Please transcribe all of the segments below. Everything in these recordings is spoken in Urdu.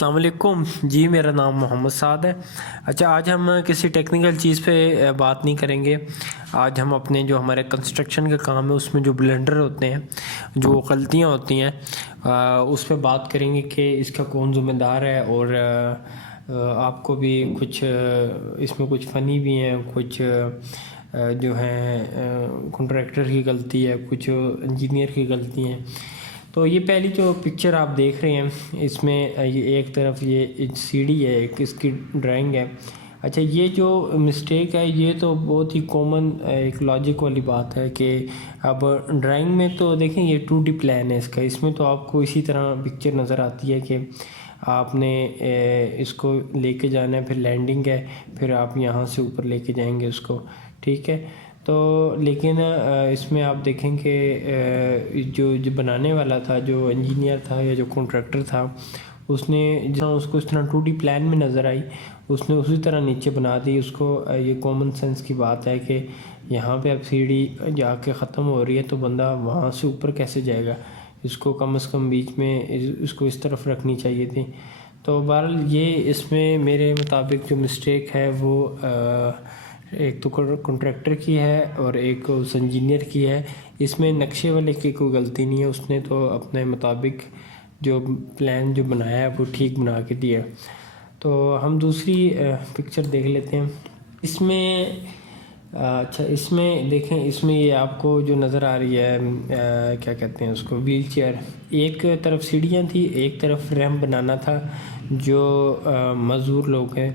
السلام علیکم جی، میرا نام محمد سعد ہے۔ اچھا، آج ہم کسی ٹیکنیکل چیز پہ بات نہیں کریں گے۔ آج ہم اپنے جو ہمارے کنسٹرکشن کا کام ہے اس میں جو بلنڈر ہوتے ہیں، جو غلطیاں ہوتی ہیں، اس پہ بات کریں گے کہ اس کا کون ذمہ دار ہے، اور آپ کو بھی کچھ اس میں کچھ فنی بھی ہیں، کچھ جو ہیں کنٹریکٹر کی غلطی ہے، کچھ انجینئر کی غلطی ہیں۔ تو یہ پہلی جو پکچر آپ دیکھ رہے ہیں، اس میں یہ ایک طرف یہ سیڑھی ہے، ایک اس کی ڈرائنگ ہے۔ اچھا، یہ جو مسٹیک ہے یہ تو بہت ہی کامن ایک لاجک والی بات ہے کہ اب ڈرائنگ میں تو دیکھیں یہ 2D پلان ہے اس میں تو آپ کو اسی طرح پکچر نظر آتی ہے کہ آپ نے اس کو لے کے جانا ہے، پھر لینڈنگ ہے، پھر آپ یہاں سے اوپر لے کے جائیں گے اس کو، ٹھیک ہے۔ تو لیکن اس میں آپ دیکھیں کہ جو بنانے والا تھا، جو انجینئر تھا یا جو کنٹریکٹر تھا، اس نے جہاں اس کو اس طرح 2D پلان میں نظر آئی، اس نے اسی طرح نیچے بنا دی۔ اس کو یہ کامن سینس کی بات ہے کہ یہاں پہ اب سیڑھی جا کے ختم ہو رہی ہے تو بندہ وہاں سے اوپر کیسے جائے گا، اس کو کم از کم بیچ میں اس کو اس طرف رکھنی چاہیے تھی۔ تو بہرحال یہ اس میں میرے مطابق جو مسٹیک ہے وہ ایک تو کنٹریکٹر کی ہے اور ایک اس انجینئر کی ہے۔ اس میں نقشے والے کی کوئی غلطی نہیں ہے، اس نے تو اپنے مطابق جو پلان جو بنایا ہے وہ ٹھیک بنا کے دیا۔ تو ہم دوسری پکچر دیکھ لیتے ہیں۔ اس میں اچھا، اس میں دیکھیں، اس میں یہ آپ کو جو نظر آ رہی ہے کیا کہتے ہیں اس کو، ویل چیئر۔ ایک طرف سیڑھیاں تھی، ایک طرف ریمپ بنانا تھا جو مزدور لوگ ہیں،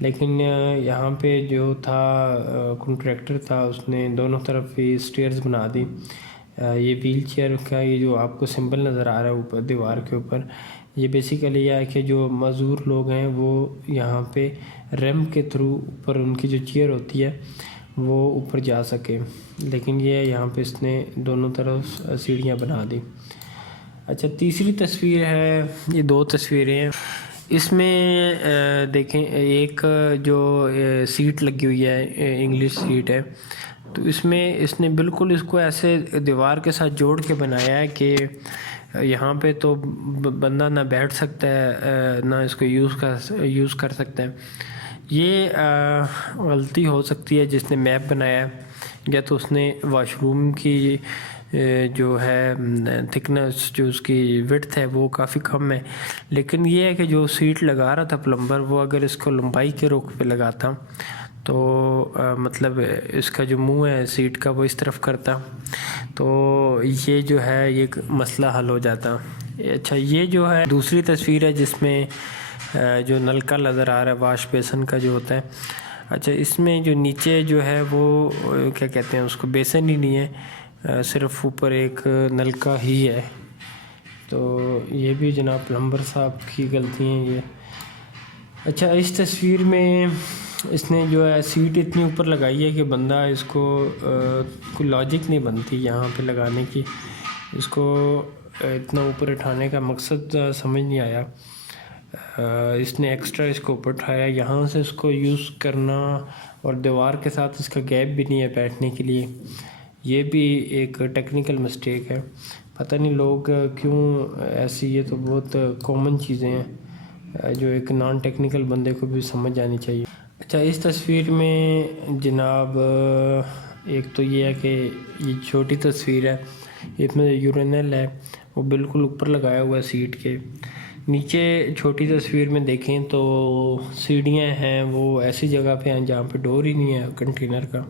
لیکن یہاں پہ جو تھا کنٹریکٹر تھا، اس نے دونوں طرف ہی سٹیئرز بنا دی۔ یہ ویل چیئر کا یہ جو آپ کو سمبل نظر آ رہا ہے اوپر دیوار کے اوپر، یہ بیسیکلی یہ ہے کہ جو مزدور لوگ ہیں وہ یہاں پہ ریمپ کے تھرو اوپر ان کی جو چیئر ہوتی ہے وہ اوپر جا سکے، لیکن یہ یہاں پہ اس نے دونوں طرف سیڑھیاں بنا دی۔ اچھا، تیسری تصویر ہے، یہ دو تصویریں ہیں۔ اس میں دیکھیں، ایک جو سیٹ لگی ہوئی ہے، انگلش سیٹ ہے، تو اس میں اس نے بالکل اس کو ایسے دیوار کے ساتھ جوڑ کے بنایا ہے کہ یہاں پہ تو بندہ نہ بیٹھ سکتا ہے نہ اس کو یوز کر سکتا ہے۔ یہ غلطی ہو سکتی ہے جس نے میپ بنایا ہے، یا تو اس نے واش روم کی جو ہے تھکنس، جو اس کی وڈتھ ہے وہ کافی کم ہے، لیکن یہ ہے کہ جو سیٹ لگا رہا تھا پلمبر، وہ اگر اس کو لمبائی کے رخ پہ لگاتا تو مطلب اس کا جو منہ ہے سیٹ کا وہ اس طرف کرتا تو یہ جو ہے یہ مسئلہ حل ہو جاتا۔ اچھا، یہ جو ہے دوسری تصویر ہے جس میں جو نلکا نظر آ رہا ہے، واش بیسن کا جو ہوتا ہے۔ اچھا، اس میں جو نیچے جو ہے وہ کیا کہتے ہیں اس کو، بیسن ہی نہیں ہے، صرف اوپر ایک نلکا ہی ہے۔ تو یہ بھی جناب پلمبر صاحب کی غلطی ہیں یہ۔ اچھا، اس تصویر میں اس نے جو ہے سیٹ اتنی اوپر لگائی ہے کہ بندہ اس کو کوئی لاجک نہیں بنتی یہاں پہ لگانے کی، اس کو اتنا اوپر اٹھانے کا مقصد سمجھ نہیں آیا۔ اس نے ایکسٹرا اس کو اوپر اٹھایا، یہاں سے اس کو یوز کرنا، اور دیوار کے ساتھ اس کا گیپ بھی نہیں ہے بیٹھنے کے لیے۔ یہ بھی ایک ٹیکنیکل مسٹیک ہے، پتہ نہیں لوگ کیوں ایسی، یہ تو بہت کامن چیزیں ہیں جو ایک نان ٹیکنیکل بندے کو بھی سمجھ آنی چاہیے۔ اچھا، اس تصویر میں جناب ایک تو یہ ہے کہ یہ چھوٹی تصویر ہے، اس میں یورینل ہے وہ بالکل اوپر لگایا ہوا ہے سیٹ کے نیچے۔ چھوٹی تصویر میں دیکھیں تو سیڑھیاں ہیں وہ ایسی جگہ پہ ہیں جہاں پہ ڈور ہی نہیں ہے کنٹینر کا۔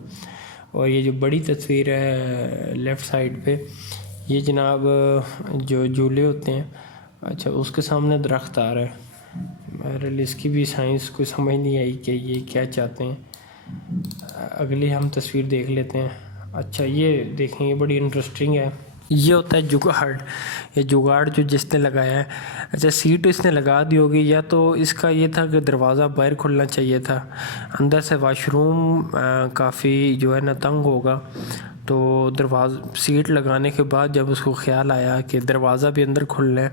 اور یہ جو بڑی تصویر ہے لیفٹ سائڈ پہ، یہ جناب جو جھولے ہوتے ہیں، اچھا اس کے سامنے درخت آ رہا ہے۔ بہرحال اس کی بھی سائنس کو سمجھ نہیں آئی کہ یہ کیا چاہتے ہیں۔ اگلی ہم تصویر دیکھ لیتے ہیں۔ اچھا، یہ دیکھیں، یہ بڑی انٹرسٹنگ ہے۔ یہ ہوتا ہے جگاڑ، یہ جگاڑ جو جس نے لگایا ہے۔ اچھا، سیٹ اس نے لگا دی ہوگی، یا تو اس کا یہ تھا کہ دروازہ باہر کھلنا چاہیے تھا، اندر سے واش روم کافی جو ہے نا تنگ ہوگا، تو سیٹ لگانے کے بعد جب اس کو خیال آیا کہ دروازہ بھی اندر کھلنا ہے،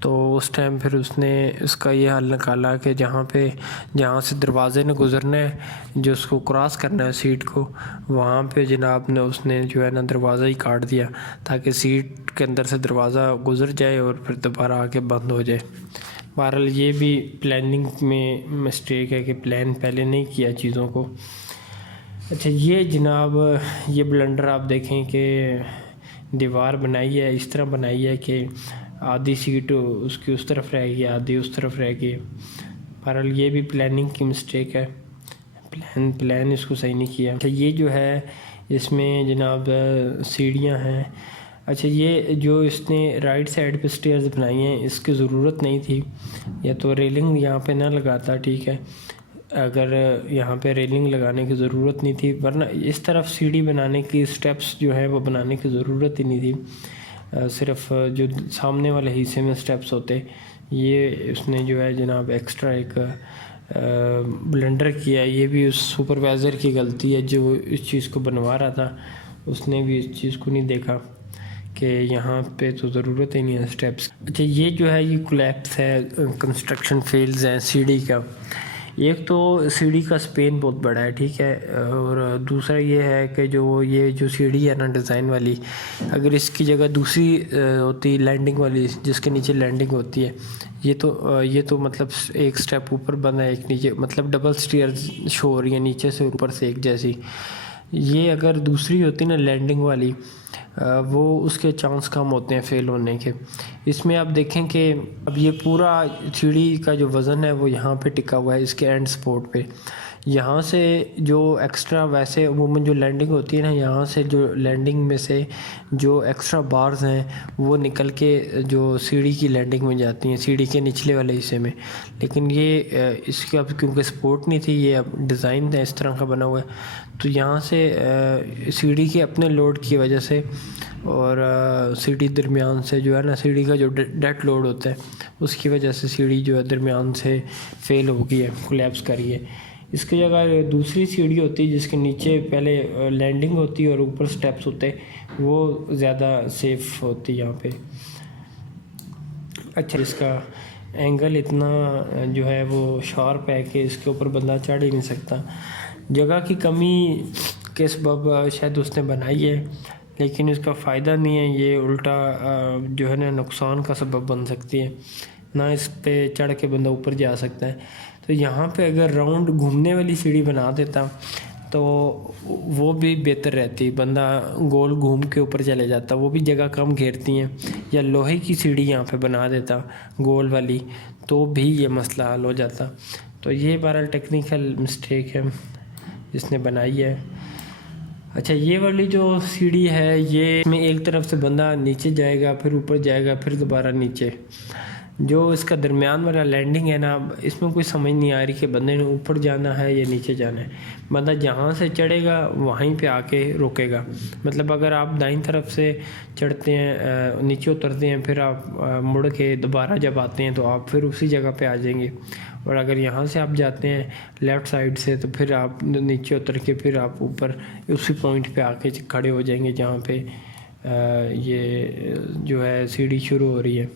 تو اس ٹائم پھر اس نے اس کا یہ حل نکالا کہ جہاں سے دروازے نے گزرنا ہے، جو اس کو کراس کرنا ہے سیٹ کو، وہاں پہ جناب نے اس نے جو ہے نا دروازہ ہی کاٹ دیا تاکہ سیٹ کے اندر سے دروازہ گزر جائے اور پھر دوبارہ آ کے بند ہو جائے۔ بہرحال یہ بھی پلاننگ میں مسٹیک ہے کہ پلان پہلے نہیں کیا چیزوں کو۔ اچھا یہ جناب یہ بلنڈر آپ دیکھیں کہ دیوار بنائی ہے، اس طرح بنائی ہے کہ آدھی سیٹ اس کی اس طرف رہ گئی، آدھی اس طرف رہ گئی۔ بہرحال یہ بھی پلاننگ کی مسٹیک ہے، پلان اس کو صحیح نہیں کیا۔ اچھا یہ جو ہے اس میں جناب سیڑھیاں ہیں۔ اچھا یہ جو اس نے رائٹ سائڈ پہ سٹیئرز بنائی ہیں اس کی ضرورت نہیں تھی، یا تو ریلنگ یہاں پہ نہ لگاتا، ٹھیک ہے، اگر یہاں پہ ریلنگ لگانے کی ضرورت نہیں تھی، ورنہ اس طرف سیڑھی بنانے کی سٹیپس جو ہے وہ بنانے کی ضرورت ہی نہیں تھی، صرف جو سامنے والے حصے میں سٹیپس ہوتے، یہ اس نے جو ہے جناب ایکسٹرا ایک بلنڈر کیا ہے۔ یہ بھی اس سپروائزر کی غلطی ہے جو اس چیز کو بنوا رہا تھا، اس نے بھی اس چیز کو نہیں دیکھا کہ یہاں پہ تو ضرورت ہی نہیں ہے سٹیپس۔ اچھا یہ جو ہے یہ کولیپس ہے، کنسٹرکشن فیلز ہیں سیڑھی کا۔ ایک تو سیڑھی کا سپین بہت بڑا ہے، ٹھیک ہے، اور دوسرا یہ ہے کہ یہ جو سیڑھی ہے نا ڈیزائن والی، اگر اس کی جگہ دوسری ہوتی لینڈنگ والی جس کے نیچے لینڈنگ ہوتی ہے، یہ تو مطلب ایک سٹیپ اوپر بنا ہے ایک نیچے، مطلب ڈبل سٹیئرز شو ہو رہی ہیں نیچے سے اوپر سے ایک جیسی۔ یہ اگر دوسری ہوتی نا لینڈنگ والی، وہ اس کے چانس کم ہوتے ہیں فیل ہونے کے۔ اس میں آپ دیکھیں کہ اب یہ پورا سیڑھی کا جو وزن ہے وہ یہاں پہ ٹکا ہوا ہے اس کے اینڈ سپورٹ پہ، یہاں سے جو ایکسٹرا ویسے عموماً جو لینڈنگ ہوتی ہے نا، یہاں سے جو لینڈنگ میں سے جو ایکسٹرا بارز ہیں وہ نکل کے جو سیڑھی کی لینڈنگ میں جاتی ہیں، سیڑھی کے نچلے والے حصے میں، لیکن یہ اس کی اب کیونکہ سپورٹ نہیں تھی، یہ اب ڈیزائن اس طرح کا بنا ہوا ہے، تو یہاں سے سیڑھی کے اپنے لوڈ کی وجہ سے اور سیڑھی درمیان سے جو ہے نا، سیڑھی کا جو ڈیٹ لوڈ ہوتا ہے اس کی وجہ سے سیڑھی جو ہے درمیان سے فیل ہو گئی ہے، کولیپس کری ہے۔ اس کی جگہ دوسری سیڑھی ہوتی ہے جس کے نیچے پہلے لینڈنگ ہوتی ہے اور اوپر سٹیپس ہوتے، وہ زیادہ سیف ہوتی یہاں پہ۔ اچھا اس کا اینگل اتنا جو ہے وہ شارپ ہے کہ اس کے اوپر بندہ چڑھ ہی نہیں سکتا۔ جگہ کی کمی کے سبب شاید اس نے بنائی ہے، لیکن اس کا فائدہ نہیں ہے، یہ الٹا جو ہے نا نقصان کا سبب بن سکتی ہے، نہ اس پہ چڑھ کے بندہ اوپر جا سکتا ہے۔ تو یہاں پہ اگر راؤنڈ گھومنے والی سیڑھی بنا دیتا تو وہ بھی بہتر رہتی، بندہ گول گھوم کے اوپر چلے جاتا، وہ بھی جگہ کم گھیرتی ہیں، یا لوہے کی سیڑھی یہاں پہ بنا دیتا گول والی تو بھی یہ مسئلہ حل ہو جاتا۔ تو یہ بہرحال ٹیکنیکل مسٹیک ہے جس نے بنائی ہے۔ اچھا یہ والی جو سیڑھی ہے یہ میں ایک طرف سے بندہ نیچے جائے گا، پھر اوپر جائے گا، پھر دوبارہ نیچے، جو اس کا درمیان والا لینڈنگ ہے نا، اس میں کوئی سمجھ نہیں آ رہی کہ بندے نے اوپر جانا ہے یا نیچے جانا ہے۔ بندہ جہاں سے چڑھے گا وہیں پہ آ کے رکے گا، مطلب اگر آپ دائیں طرف سے چڑھتے ہیں نیچے اترتے ہیں، پھر آپ مڑ کے دوبارہ جب آتے ہیں تو آپ پھر اسی جگہ پہ آ جائیں گے، اور اگر یہاں سے آپ جاتے ہیں لیفٹ سائڈ سے تو پھر آپ نیچے اتر کے پھر آپ اوپر اسی پوائنٹ پہ آ کے کھڑے ہو جائیں گے جہاں پہ یہ جو ہے سیڑھی شروع ہو رہی ہے۔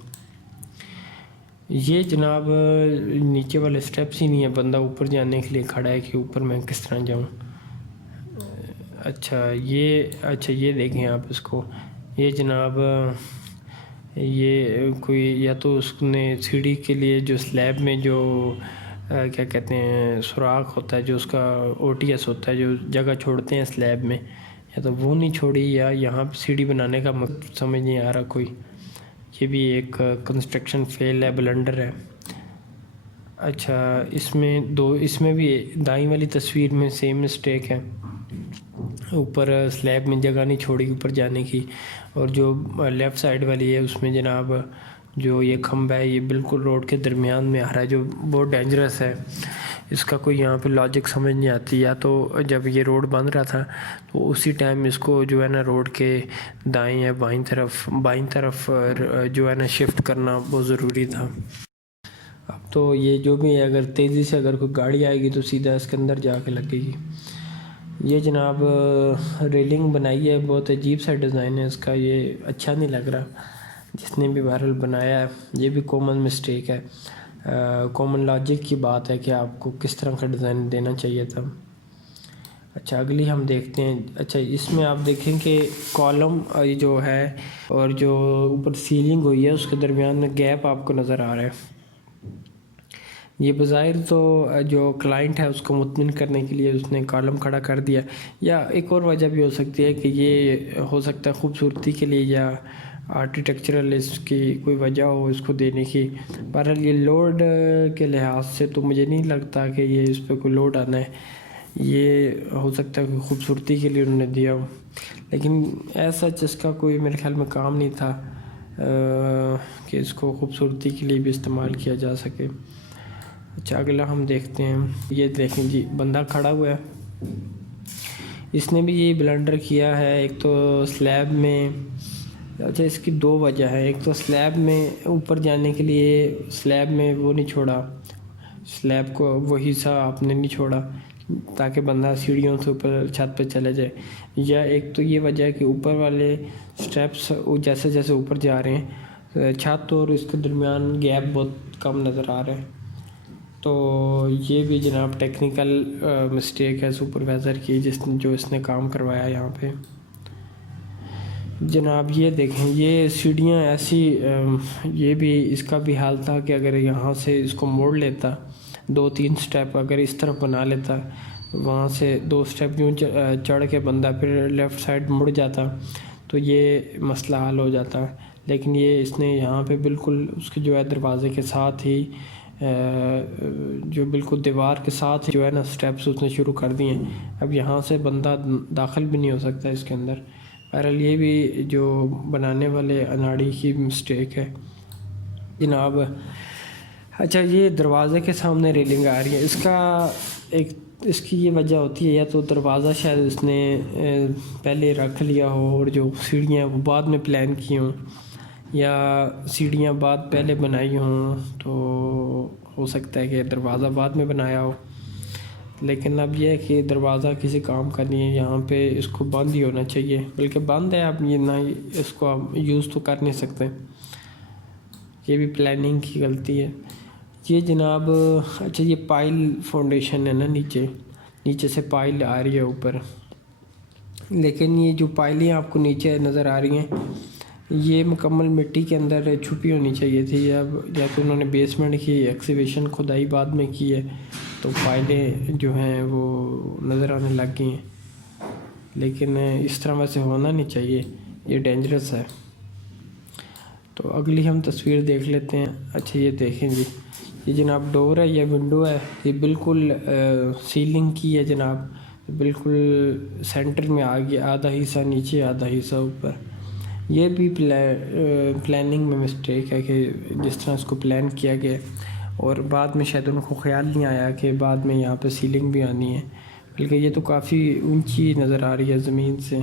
یہ جناب نیچے والے سٹیپس ہی نہیں ہے، بندہ اوپر جانے کے لیے کھڑا ہے کہ اوپر میں کس طرح جاؤں۔ اچھا یہ دیکھیں آپ اس کو، یہ جناب یہ کوئی یا تو اس نے سیڑھی کے لیے جو سلیب میں جو کیا کہتے ہیں سوراخ ہوتا ہے، جو اس کا او ٹی ایس ہوتا ہے، جو جگہ چھوڑتے ہیں سلیب میں، یا تو وہ نہیں چھوڑی یا یہاں پہ سیڑھی بنانے کا سمجھ نہیں آ رہا کوئی۔ یہ بھی ایک کنسٹرکشن فیل ہے، بلنڈر ہے۔ اچھا اس میں بھی دائیں والی تصویر میں سیم مسٹیک ہے، اوپر سلیب میں جگہ نہیں چھوڑی اوپر جانے کی، اور جو لیفٹ سائڈ والی ہے اس میں جناب جو یہ کھمبا ہے یہ بالکل روڈ کے درمیان میں آ رہا ہے، جو بہت ڈینجرس ہے، اس کا کوئی یہاں پہ لاجک سمجھ نہیں آتی۔ یا تو جب یہ روڈ بن رہا تھا تو اسی ٹائم اس کو جو ہے نا روڈ کے دائیں یا بائیں طرف جو ہے نا شفٹ کرنا بہت ضروری تھا۔ اب تو یہ جو بھی ہے، اگر تیزی سے اگر کوئی گاڑی آئے گی تو سیدھا اس کے اندر جا کے لگے گی۔ یہ جناب ریلنگ بنائی ہے، بہت عجیب سا ڈیزائن ہے اس کا، یہ اچھا نہیں لگ رہا جس نے بھی بہرحال بنایا ہے۔ یہ بھی کامن مسٹیک ہے، کامن لاجک کی بات ہے کہ آپ کو کس طرح کا ڈیزائن دینا چاہیے تھا۔ اچھا اگلی ہم دیکھتے ہیں۔ اچھا اس میں آپ دیکھیں کہ کالم جو ہے اور جو اوپر سیلنگ ہوئی ہے اس کے درمیان میں گیپ آپ کو نظر آ رہا ہے۔ یہ بظاہر تو جو کلائنٹ ہے اس کو مطمئن کرنے کے لیے اس نے کالم کھڑا کر دیا، یا ایک اور وجہ بھی ہو سکتی ہے کہ یہ ہو سکتا ہے خوبصورتی کے لیے یا آرکیٹیکچرل اس کی کوئی وجہ ہو اس کو دینے کی۔ بہرحال یہ لوڈ کے لحاظ سے تو مجھے نہیں لگتا کہ یہ اس پہ کوئی لوڈ آنا ہے، یہ ہو سکتا ہے کہ خوبصورتی کے لیے انہوں نے دیا ہو، لیکن ایسا اس کا کوئی میرے خیال میں کام نہیں تھا کہ اس کو خوبصورتی کے لیے بھی استعمال کیا جا سکے۔ اچھا اگلا ہم دیکھتے ہیں، یہ دیکھیں جی بندہ کھڑا ہوا ہے، اس نے بھی یہ بلنڈر کیا ہے۔ ایک تو سلیب میں، اچھا اس کی دو وجہ ہے، ایک تو سلیب میں اوپر جانے کے لیے سلیب میں وہ نہیں چھوڑا، سلیب کو وہ حصہ آپ نے نہیں چھوڑا تاکہ بندہ سیڑھیوں سے اوپر چھت پہ چلے جائے، یا ایک تو یہ وجہ ہے کہ اوپر والے سٹیپس جیسے جیسے اوپر جا رہے ہیں چھت اور اس کے درمیان گیپ بہت کم نظر آ رہا ہے، تو یہ بھی جناب ٹیکنیکل مسٹیک ہے سپروائزر کی جو اس نے کام کروایا یہاں پہ۔ جناب یہ دیکھیں یہ سیڑھیاں ایسی، یہ بھی اس کا بھی حال تھا کہ اگر یہاں سے اس کو موڑ لیتا، 2-3 سٹیپ اگر اس طرف بنا لیتا، وہاں سے 2 سٹیپ یوں چڑھ کے بندہ پھر لیفٹ سائڈ مڑ جاتا تو یہ مسئلہ حل ہو جاتا، لیکن یہ اس نے یہاں پہ بالکل اس کے جو ہے دروازے کے ساتھ ہی جو بالکل دیوار کے ساتھ جو ہے نا سٹیپس اس نے شروع کر دیے ہیں، اب یہاں سے بندہ داخل بھی نہیں ہو سکتا اس کے اندر۔ بہرحال یہ بھی جو بنانے والے اناڑی کی مسٹیک ہے جناب۔ اچھا یہ دروازے کے سامنے ریلنگ آ رہی ہے، اس کی یہ وجہ ہوتی ہے یا تو دروازہ شاید اس نے پہلے رکھ لیا ہو اور جو سیڑھیاں وہ بعد میں پلان کی ہوں، یا سیڑھیاں بعد پہلے بنائی ہوں، تو ہو سکتا ہے کہ دروازہ بعد میں بنایا ہو، لیکن اب یہ ہے کہ دروازہ کسی کام کا نہیں ہے، یہاں پہ اس کو بند ہی ہونا چاہیے، بلکہ بند ہے، اب یہ نہ اس کو آپ یوز تو کر نہیں سکتے، یہ بھی پلاننگ کی غلطی ہے۔ یہ جناب اچھا یہ پائل فاؤنڈیشن ہے نا، نیچے سے پائل آ رہی ہے اوپر، لیکن یہ جو پائلیں آپ کو نیچے نظر آ رہی ہیں یہ مکمل مٹی کے اندر چھپی ہونی چاہیے تھی، یا تو انہوں نے بیسمنٹ کی ایکسیویشن کھدائی بعد میں کی ہے تو پائلیں جو ہیں وہ نظر آنے لگ گئی ہیں، لیکن اس طرح ویسے ہونا نہیں چاہیے، یہ ڈینجرس ہے۔ تو اگلی ہم تصویر دیکھ لیتے ہیں۔ اچھا یہ دیکھیں جی، یہ جناب ڈور ہے یا ونڈو ہے، یہ بالکل سیلنگ کی ہے جناب، بالکل سینٹر میں آ گیا، آدھا حصہ نیچے آدھا حصہ اوپر۔ یہ بھی پلاننگ میں مسٹیک ہے کہ جس طرح اس کو پلان کیا گیا اور بعد میں شاید ان کو خیال نہیں آیا کہ بعد میں یہاں پہ سیلنگ بھی آنی ہے، بلکہ یہ تو کافی اونچی نظر آ رہی ہے زمین سے۔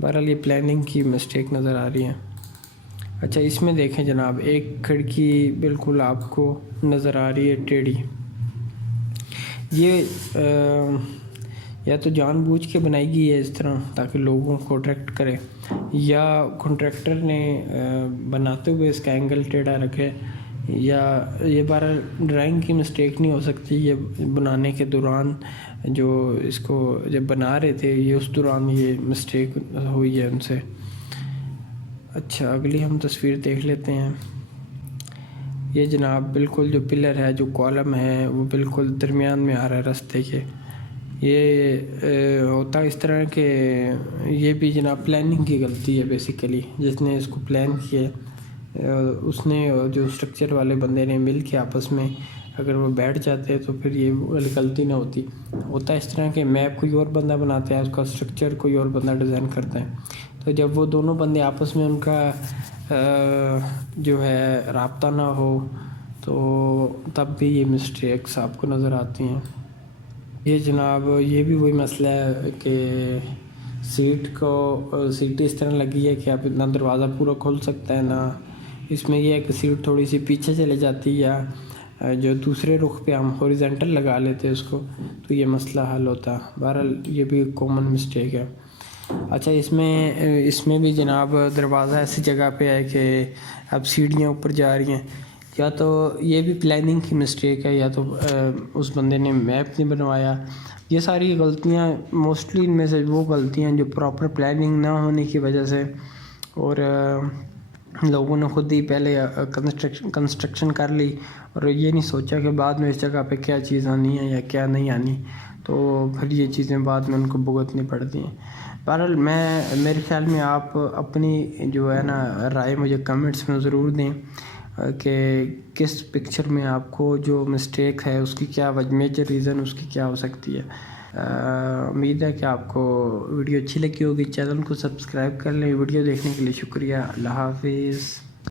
بہرحال یہ پلاننگ کی مسٹیک نظر آ رہی ہے۔ اچھا اس میں دیکھیں جناب ایک کھڑکی بالکل آپ کو نظر آ رہی ہے ٹیڑھی، یہ یا تو جان بوجھ کے بنائی گئی ہے اس طرح تاکہ لوگوں کو اٹریکٹ کرے، یا کنٹریکٹر نے بناتے ہوئے اس کا اینگل ٹیڑھا رکھے، یا یہ بہرحال ڈرائنگ کی مسٹیک نہیں ہو سکتی، یہ بنانے کے دوران جو اس کو جب بنا رہے تھے یہ اس دوران یہ مسٹیک ہوئی ہے ان سے۔ اچھا اگلی ہم تصویر دیکھ لیتے ہیں۔ یہ جناب بالکل جو پلر ہے، جو کالم ہے، وہ بالکل درمیان میں آ رہا ہے راستے کے۔ یہ ہوتا اس طرح کہ یہ بھی جناب پلاننگ کی غلطی ہے بیسیکلی، جس نے اس کو پلان کیا اس نے، جو اسٹرکچر والے بندے نے مل کے آپس میں اگر وہ بیٹھ جاتے تو پھر یہ غلطی نہ ہوتی۔ ہوتا اس طرح کہ میپ کوئی اور بندہ بناتا ہے، اس کا اسٹرکچر کوئی اور بندہ ڈیزائن کرتا ہے، تو جب وہ دونوں بندے آپس میں ان کا جو ہے رابطہ نہ ہو تو تب بھی یہ مسٹیکس آپ کو نظر آتی ہیں۔ یہ جناب یہ بھی وہی مسئلہ ہے کہ سیٹ اس طرح لگی ہے کہ اب نہ دروازہ پورا کھل سکتا ہے، نہ اس میں یہ ہے کہ سیٹ تھوڑی سی پیچھے چلے جاتی، یا جو دوسرے رخ پہ ہم ہاریزونٹل لگا لیتے اس کو تو یہ مسئلہ حل ہوتا۔ بہرحال یہ بھی کامن مسٹیک ہے۔ اچھا اس میں بھی جناب دروازہ ایسی جگہ پہ ہے کہ اب سیڑھیاں اوپر جا رہی ہیں، یا تو یہ بھی پلاننگ کی مسٹیک ہے، یا تو اس بندے نے میپ نہیں بنوایا۔ یہ ساری غلطیاں موسٹلی ان میں سے وہ غلطیاں جو پراپر پلاننگ نہ ہونے کی وجہ سے اور لوگوں نے خود ہی پہلے کنسٹرکشن کر لی اور یہ نہیں سوچا کہ بعد میں اس جگہ پہ کیا چیز آنی ہے یا کیا نہیں آنی، تو پھر یہ چیزیں بعد میں ان کو بھگتنی پڑتی ہیں۔ بہرحال میرے خیال میں آپ اپنی جو ہے نا رائے مجھے کمنٹس میں ضرور دیں کہ کس پکچر میں آپ کو جو مسٹیک ہے اس کی کیا میجر ریزن اس کی کیا ہو سکتی ہے۔ امید ہے کہ آپ کو ویڈیو اچھی لگی ہوگی، چینل کو سبسکرائب کر لیں۔ ویڈیو دیکھنے کے لیے شکریہ، اللہ حافظ۔